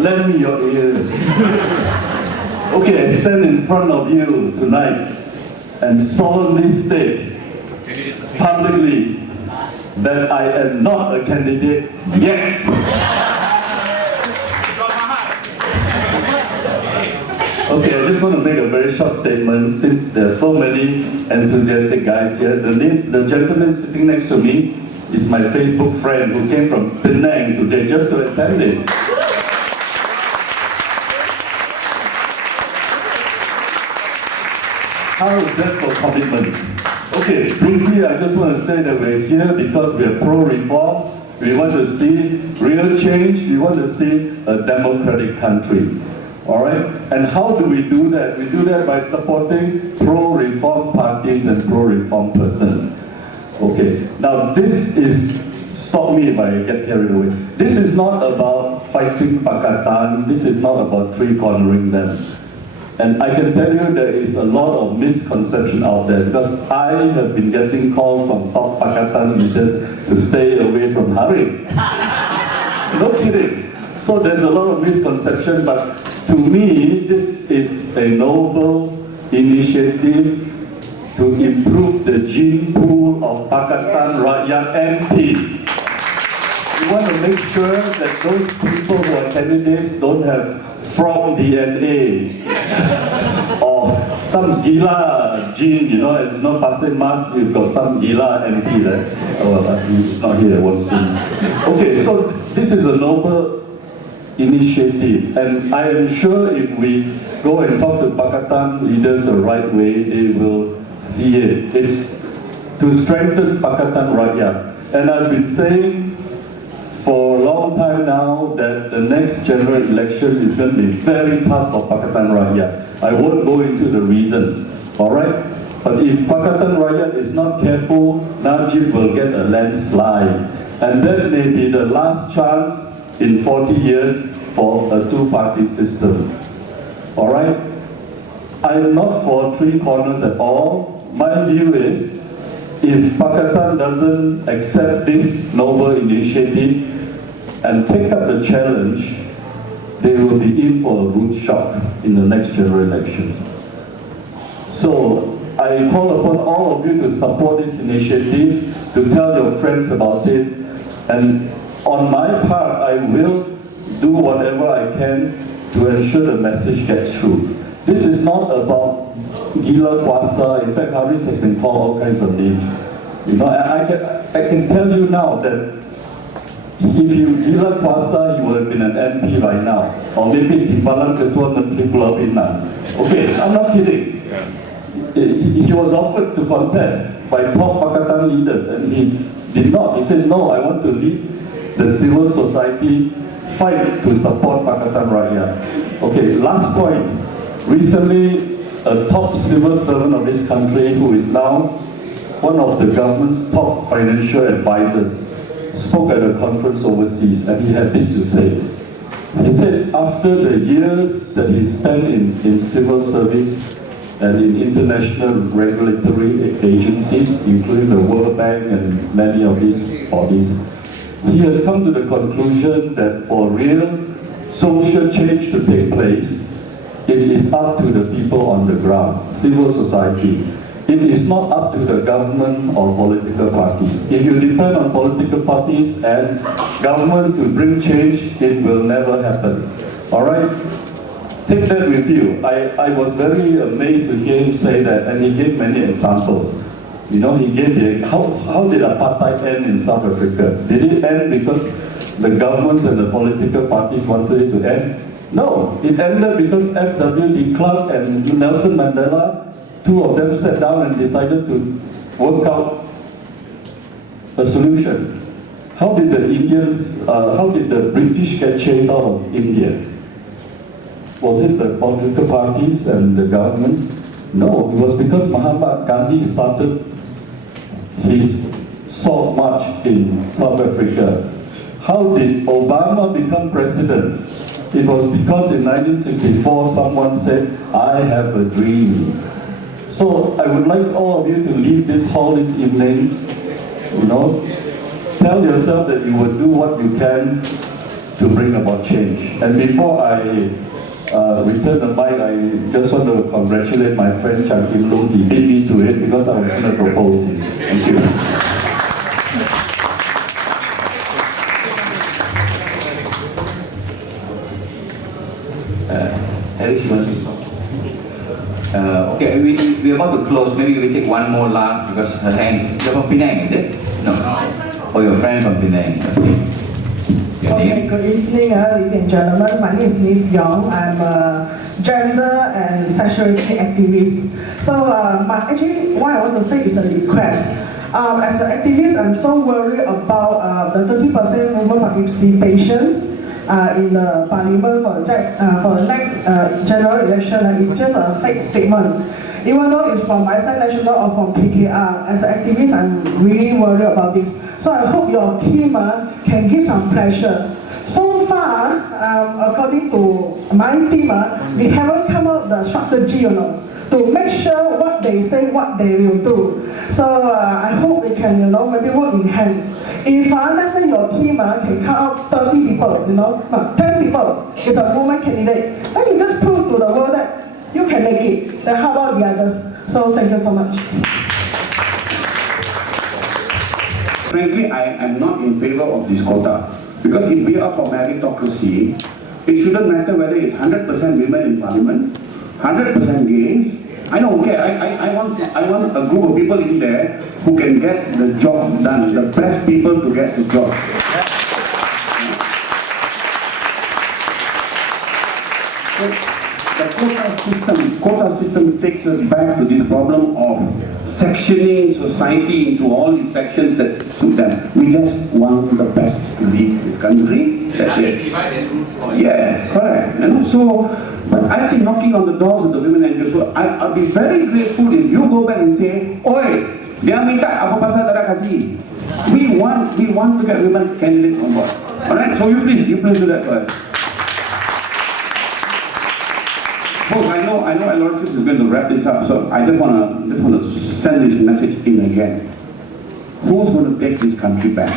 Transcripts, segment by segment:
lend me your ears. Okay, I stand in front of you tonight and solemnly state publicly that I am not a candidate yet. Okay, I just want to make a very short statement since there are so many enthusiastic guys here. The gentleman sitting next to me is my Facebook friend who came from Penang today just to attend this. How is that for commitment? Okay, briefly, I just want to say that we're here because we are pro-reform. We want to see real change. We want to see a democratic country. All right? And how do we do that? We do that by supporting pro-reform parties and pro-reform persons. Okay, now this is, stop me if I get carried away. This is not about fighting Pakatan. This is not about three-cornering them. And I can tell you there is a lot of misconception out there because I have been getting calls from top Pakatan leaders to stay away from Haris. No kidding. So there's a lot of misconception, but to me, this is a noble initiative to improve the gene pool of Pakatan Rakyat MPs. We want to make sure that those people who are candidates don't have frog DNA or some gila gene, you know, as you know, Pasir Mas, you've got some gila MP there. Oh, he's not here, I won't see. Okay, so this is a noble initiative, and I am sure if we go and talk to Pakatan leaders the right way, they will see it. It's to strengthen Pakatan Rakyat. And I've been saying for a long time now that the next general election is going to be very tough for Pakatan Rakyat. I won't go into the reasons, all right? But if Pakatan Rakyat is not careful, Najib will get a landslide. And that may be the last chance in 40 years for a two-party system, all right? I'm not for three corners at all. My view is, if Pakatan doesn't accept this noble initiative and take up the challenge, they will be in for a rude shock in the next general elections. So I call upon all of you to support this initiative, to tell your friends about it, and on my part, I will do whatever I can to ensure the message gets through. This is not about gila kuasa. In fact, Haris has been called all kinds of names. You know, I can tell you now that if you gila kuasa, you would have been an MP right now, or maybe Timbalan Ketua Menteri Pulau Pinang. Okay, I'm not kidding. He was offered to contest by top Pakatan leaders, and he did not. He says, no, I want to lead the civil society fight to support Pakatan Rakyat. Okay, last point. Recently, a top civil servant of this country, who is now one of the government's top financial advisors, spoke at a conference overseas, and he had this to say. He said, after the years that he spent in civil service and in international regulatory agencies, including the World Bank and many of these bodies, he has come to the conclusion that for real social change to take place, it is up to the people on the ground, civil society. It is not up to the government or political parties. If you depend on political parties and government to bring change, it will never happen. All right? Take that with you. I was very amazed to hear him say that, and he gave many examples. You know, he gave how did apartheid end in South Africa? Did it end because the governments and the political parties wanted it to end? No, it ended because F.W. de Klerk and Nelson Mandela, two of them sat down and decided to work out a solution. How did the British get chased out of India? Was it the political parties and the government? No, it was because Mahatma Gandhi started his salt march in South Africa. How did Obama become president? It was because in 1964 someone said, I have a dream. So I would like all of you to leave this hall this evening, you know, tell yourself that you will do what you can to bring about change. And before I return the mic, I just want to congratulate my friend Chan Kim Loong. He beat me to it because I was going to propose him. Thank you. Eric, you want to talk? Okay, we're about to close. Maybe we take one more laugh because her hand is. You're from Penang, is it? No. Oh, your friend from Penang. Okay. Your Okay, name? good evening, ladies and gentlemen. My name is Neve Yong. I'm a gender and sexuality activist. So, actually, what I want to say is a request. As an activist, I'm so worried about the 30% women participation in the parliament for the next general election. It's just a fake statement. Even though it's from Barisan Nasional or from PKR, as an activist, I'm really worried about this. So I hope your team can give some pressure. So far, according to my team, we haven't come up with the strategy, to make sure what they say, what they will do. So I hope we can, maybe work in hand. If let's say your team can come out 30 people, 10 people is a woman candidate, then you just prove to the world that you can make it. Then how about the others? So thank you so much. Frankly, I am not in favor of this quota. Because if we are for meritocracy, it shouldn't matter whether it's 100% women in parliament, 100% gays. I don't care. I want a group of people in there who can get the job done, the best people to get the job. So, the quota system takes us back to this problem of sectioning society into all these sections that suit them. We just want the best to lead this country. That's it. Yes, correct. And also, but I think knocking on the doors of the women and so I'll be very grateful if you go back and say, "Oi, dia minta apa pasal tak ada kasih." We want to get women candidates on board. Alright, so you please do that for us. Folks, I know Aloysius is going to wrap this up, so I just want to send this message in again. Who's going to take this country back?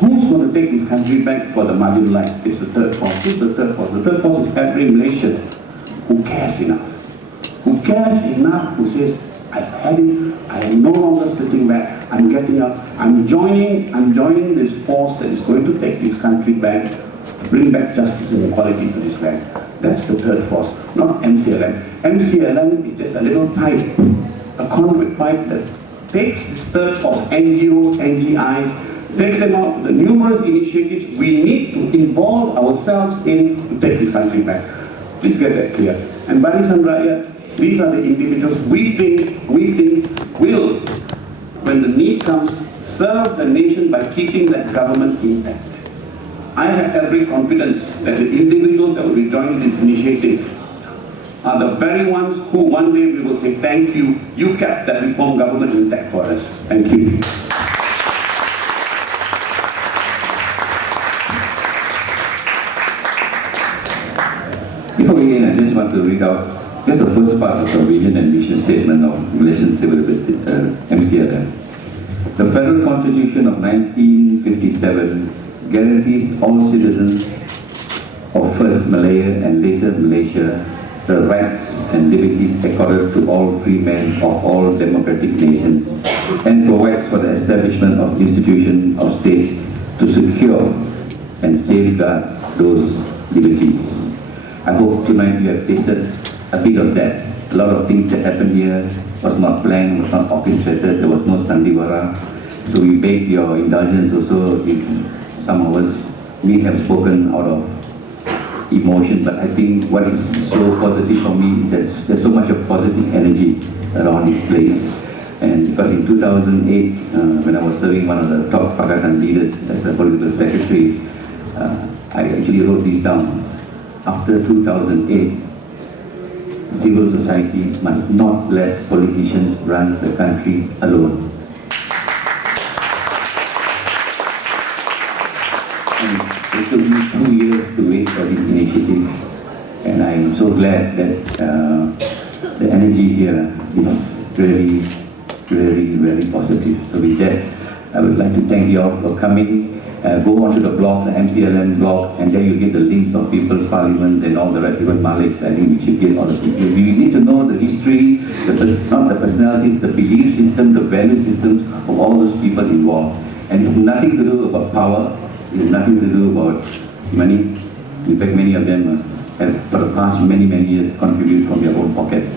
Who's going to take this country back for the marginalized? It's the third force. Who's the third force? The third force is every Malaysian who cares enough. Who cares enough, who says, I've had it, I am no longer sitting back, I'm getting up, I'm joining this force that is going to take this country back, bring back justice and equality to this land. That's the third force, not MCLM. MCLM is just a little pipe, a conduit pipe that takes this third force, NGOs, NGIs, takes them out to the numerous initiatives we need to involve ourselves in to take this country back. Please get that clear. And Barisan Rakyat, these are the individuals we think will, when the need comes, serve the nation by keeping that government intact. I have every confidence that the individuals that will be joining this initiative are the very ones who one day we will say, thank you, you kept that reform government intact for us. Thank you. Before we end, I just want to read out just the first part of the vision and mission statement of Malaysian Civil Liberties, MCLM. The Federal Constitution of 1957 guarantees all citizens of first Malaya and later Malaysia the rights and liberties accorded to all free men of all democratic nations and provides for the establishment of institutions of state to secure and safeguard those liberties. I hope tonight you have tasted a bit of that. A lot of things that happened here was not planned, was not orchestrated, there was no sandiwara. So we beg your indulgence also if some of us may have spoken out of emotion, but I think what is so positive for me is that there's so much of positive energy around this place. And because in 2008, when I was serving one of the top Pakatan leaders as a political secretary, I actually wrote these down. After 2008, civil society must not let politicians run the country alone. And it took me 2 years to wait for this initiative, and I'm so glad that the energy here is very, very positive. So with that, I would like to thank you all for coming. go onto the blogs, the MCLM blog, and there you get the links of People's Parliament and all the rest, even Malik's. I think we should get all the people. We need to know the history, not the personalities, the belief system, the value systems of all those people involved. And it's nothing to do about power, it's nothing to do about money. In fact, many of them have, for the past many years, contributed from their own pockets.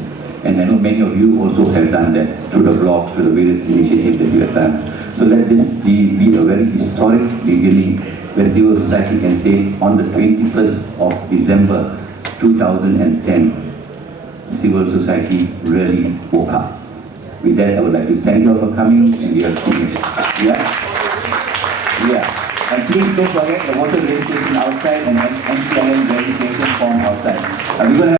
And I know many of you also have done that through the blogs, through the various initiatives that you have done. So let this be a very historic beginning where civil society can say on the 21st of December 2010, civil society really woke up. With that, I would like to thank you all for coming, and we are finished. Yeah. And please don't forget the water registration outside and MCLM registration form outside. We're going to